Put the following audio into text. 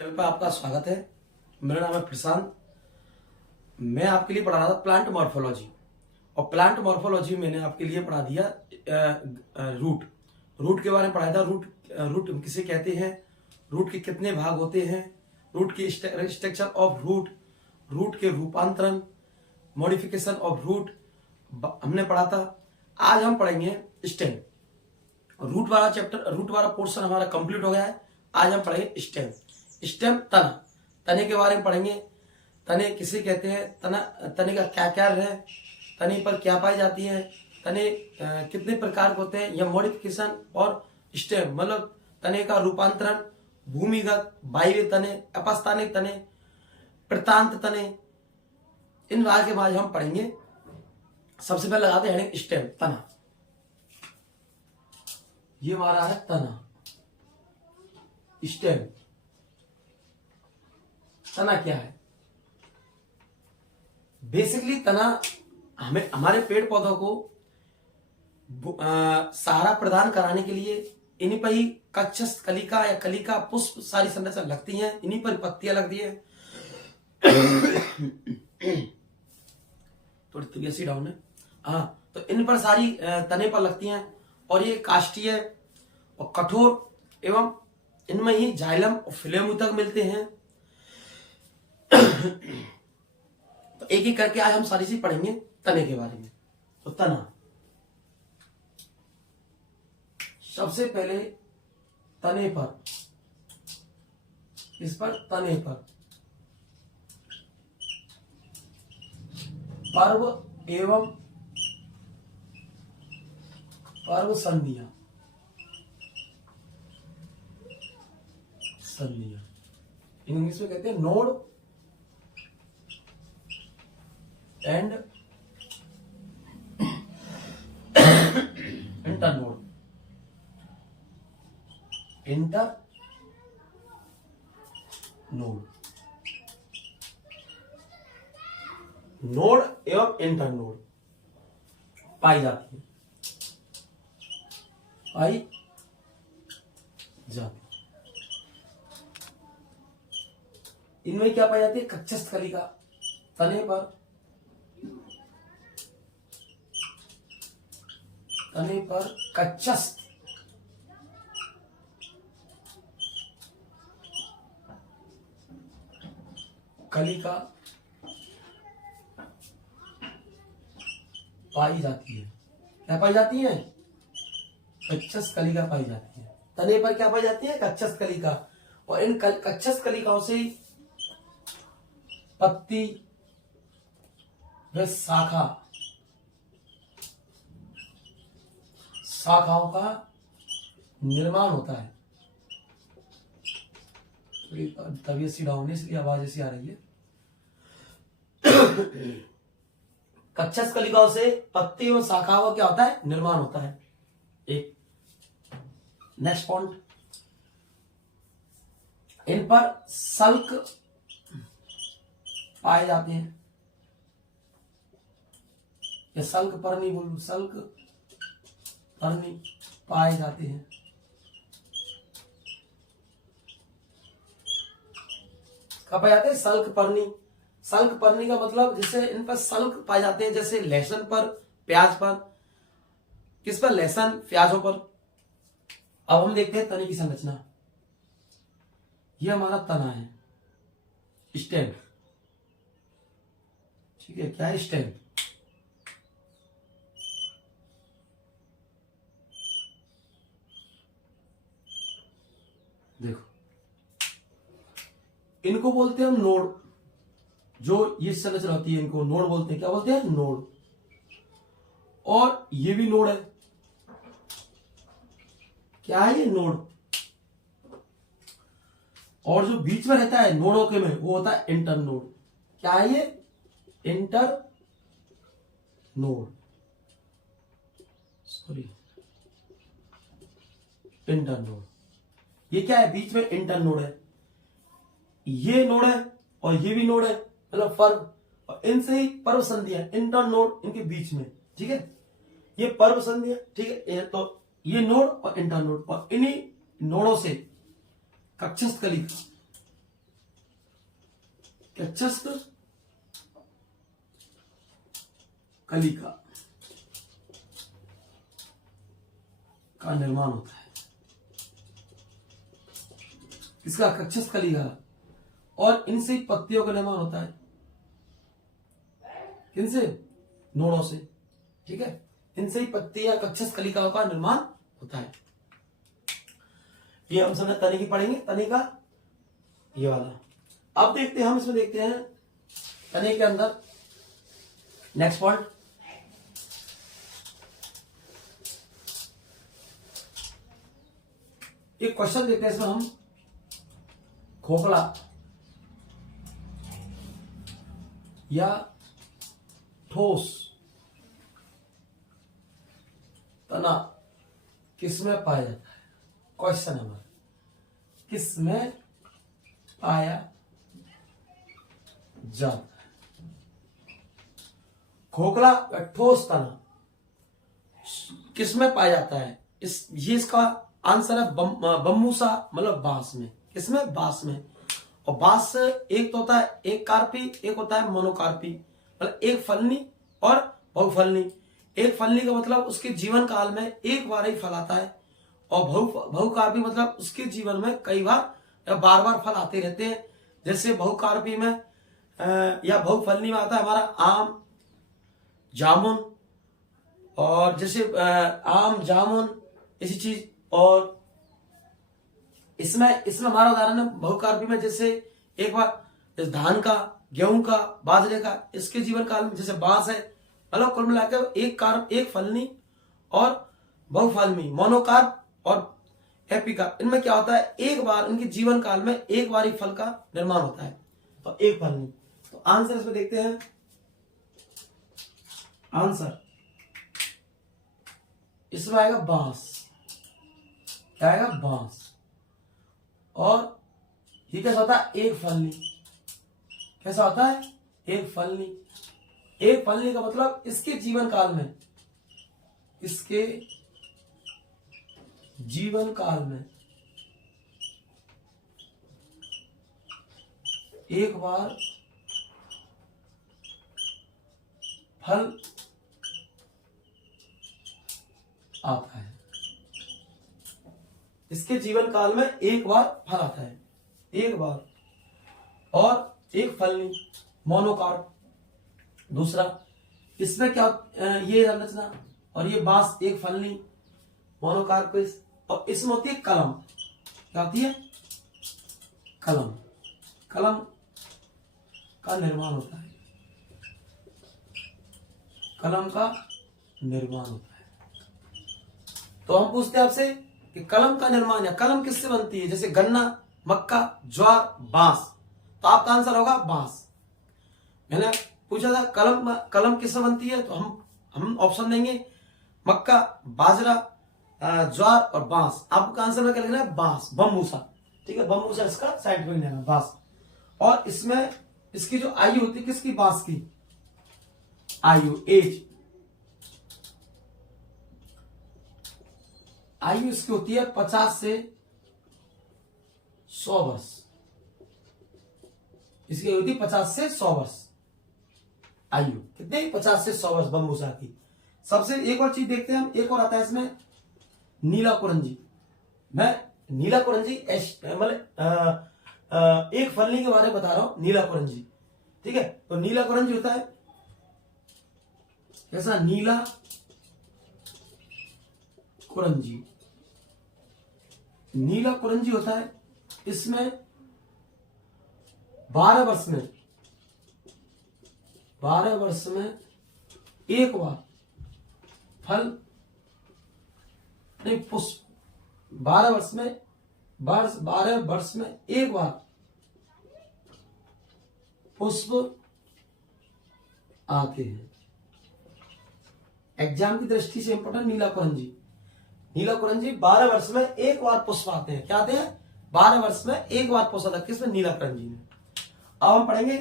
Channel पर आपका स्वागत है। मेरा नाम है प्रशांत। मैं आपके लिए पढ़ा रहा था प्लांट मॉर्फोलॉजी, और प्लांट मॉर्फोलॉजी मैंने आपके लिए पढ़ा दिया रूट। रूट के बारे में पढ़ाया था। रूट किसे कहते हैं, रूट के कितने भाग होते हैं, रूट की स्ट्रक्चर ऑफ रूट, रूट के रूपांतरण, मॉडिफिकेशन ऑफ रूट हमने पढ़ा था। आज हम पढ़ेंगे स्टेम। रूट वाला चैप्टर, रूट वाला पोर्शन हमारा कंप्लीट हो गया है। आज हम पढ़ेंगे स्टेम। स्टेम तना, तने के बारे में पढ़ेंगे। तने किसे कहते हैं, तने का क्या क्या है, तने पर क्या पाई जाती है, तने कितने प्रकार के होते हैं, या मॉडिफिकेशन और स्टेम मतलब तने का रूपांतरण, भूमिगत, वायवीय तने, अपस्थानिक तने, प्रतांत तने, इन बारे के बाद हम पढ़ेंगे। सबसे पहले लगाते हैं स्टेम, तना। ये हमारा है तना, स्टेम। तना क्या है? बेसिकली तना हमें हमारे पेड़ पौधों को सहारा प्रदान कराने के लिए इन्हीं पर ही कक्षस्थ कलिका या कलिका पुष्प सारी संरचना लगती हैं, इन्हीं पर पत्तियां लगती हैं। थोड़ी तबीयत सी डाउन है। हाँ, तो इन पर सारी तने पर लगती हैं, और ये काष्ठीय और कठोर एवं इनमें ही जाइलम और फिलेम तक मिलते हैं। तो एक एक करके आज हम सारी चीज पढ़ेंगे तने के बारे में। तो तना, सबसे पहले तने पर, इस पर तने पर पर्व एवं पर्व संधियां इंग्लिश में कहते हैं नोड एंड इंटरनोड। नोड एवं इंटरनोड पाई जाती है, इनमें क्या पाई जाती है? कक्षस्थ कलिका, तने पर कक्षस्थ कलिका पाई जाती है। क्या पाई जाती है? कक्षस्थ कलिका पाई जाती है। तने पर क्या पाई जाती है? कक्षस्थ कलिका। और इन कक्षस्थ कलिकाओं से पत्ती व शाखाओं का निर्माण होता है। तबीयत सी डाउन है इसलिए आवाज ऐसी आ रही है। कक्षस्थ कलिकाओं से पत्ती और शाखाओं का क्या होता है? निर्माण होता है। एक नेक्स्ट पॉइंट, इन पर सल्क पाए जाते हैं, या सल्क पर्णी बोलूं, सल्क पर्णी पाए जाते हैं। कब पाए जाते हैं? सल्क पर्णी। सल्क पर्णी का मतलब जैसे इन पर सल्क पाए जाते हैं, जैसे लहसुन पर, प्याज पर। किस पर? लहसुन प्याजों पर। अब हम देखते हैं तने की संरचना। यह हमारा तना है, स्टेम। ठीक है, क्या है? स्टेम। देखो, इनको बोलते हैं हम नोड। जो ये संरचना होती है इनको नोड बोलते हैं। क्या बोलते हैं? नोड। और ये भी नोड है। क्या है ये? नोड। और जो बीच में रहता है नोडों के में, वो होता है इंटर नोड। क्या है ये? Inter node, sorry, inter node. ये क्या है? बीच में इंटर नोड है। ये नोड है और ये भी नोड है, मतलब पर्व, और इनसे ही पर्व संधियां, इंटर नोड इनके बीच में। ठीक है, ये पर्व संधियां। ठीक है, तो ये नोड और इंटर नोड, और इन्हीं नोडों से कक्षस्थ कलिका कक्षस्थ कलिका का निर्माण होता है। इसका कक्षस्थ कलिका, और इनसे पत्तियों का निर्माण होता है। किनसे? नोड़ों से। ठीक है, इनसे ही पत्ती या कक्षस्थ कलिका का निर्माण होता है। ये हम समझ तने की पढ़ेंगे, तने का ये वाला। अब देखते हैं, हम इसमें देखते हैं तने के अंदर नेक्स्ट पॉइंट, एक क्वेश्चन देखते हैं इसमें हम। खोखला या ठोस तना किसमें पाया जाता है? क्वेश्चन है हमारा, किसमें पाया जाता है? खोखला या ठोस तना किसमें पाया जाता है? ये इसका आंसर है बम्बूसा, मतलब बांस में। किसमें? बांस में। और बांस एक तो होता है एक कार्पी, एक होता है मोनोकार्पी, मतलब एक फलनी और बहुफलनी। एक फलनी का मतलब उसके जीवन काल में एक बार ही फल आता है, और बहुकार्पी मतलब उसके जीवन में कई बार या बार बार फल आते रहते हैं। जैसे बहुकार्पी में या बहुफलनी में आता है हमारा आम, जामुन, और जैसे आम, जामुन इसी चीज। और इसमें हमारा उदाहरण है बहुकार्पी में, जैसे एक बार जैसे धान का, गेहूं का, बाजरे का, इसके जीवन काल में जैसे बांस है। मतलब कुल मिलाकर एक फलनी और बहुफलनी, मोनोकार्प और एपिकार्प, इनमें क्या होता है? एक बार इनके जीवन काल में एक बार ही फल का निर्माण होता है, तो एक फलनी। तो आंसर इसमें देखते हैं। आंसर इसमें आएगा बांस। क्या आएगा? बांस। और ये कैसा होता है? एक फलनी। कैसा होता है? एक फलनी। एक फलनी का मतलब इसके जीवन काल में, इसके जीवन काल में एक बार फल आता है। इसके जीवन काल में एक बार फल आता है, एक बार। और एक फलनी, मोनोकार्प। दूसरा, इसमें क्या, ये संरचना, और ये बांस, एक फलनी, मोनोकार्पिस। और इसमें होती है कलम। क्या होती है? कलम। कलम का निर्माण होता है। कलम का निर्माण होता है। तो हम पूछते हैं आपसे कि कलम का निर्माण, या कलम किससे बनती है? जैसे गन्ना, मक्का, ज्वार, बांस, तो आपका आंसर होगा बांस। मैंने पूछा था कलम किससे बनती है, तो हम ऑप्शन देंगे मक्का, बाजरा, ज्वार और बांस। आपका आंसर में क्या लिखना है? बांस, बम्बूसा। ठीक है, बम्बूसा इसका साइंटिफिक नेम है, बांस। और इसमें इसकी जो आयु होती है, किसकी? बांस की आयु, एज, आयु इसकी होती है 50 से 100 वर्ष। इसकी आयु होती है 50 से 100 वर्ष आयु। कितने? 50 से 100 वर्ष बम्बूसा की। सबसे एक और चीज देखते हैं हम, एक और आता है इसमें नीला कुरंजी। मैं नीला कुरंजी मतलब एक फलनी के बारे में बता रहा हूं, नीला कुरंजी। ठीक है, तो नीला कुरंजी होता है कैसा? नीला कुरंजी। नीला कुरंजी होता है, इसमें 12 वर्ष में एक बार फल नहीं, पुष्प। 12 वर्ष में एक बार पुष्प आते हैं। एग्जाम की दृष्टि से इंपॉर्टेंट नीला कुरंजी। नीला कुरंजी 12 वर्ष में एक बार पुष्प आते हैं। क्या आते हैं? 12 वर्ष में एक बार पुष्प आता है। किसमें? नीला कुरंजी में। अब हम पढ़ेंगे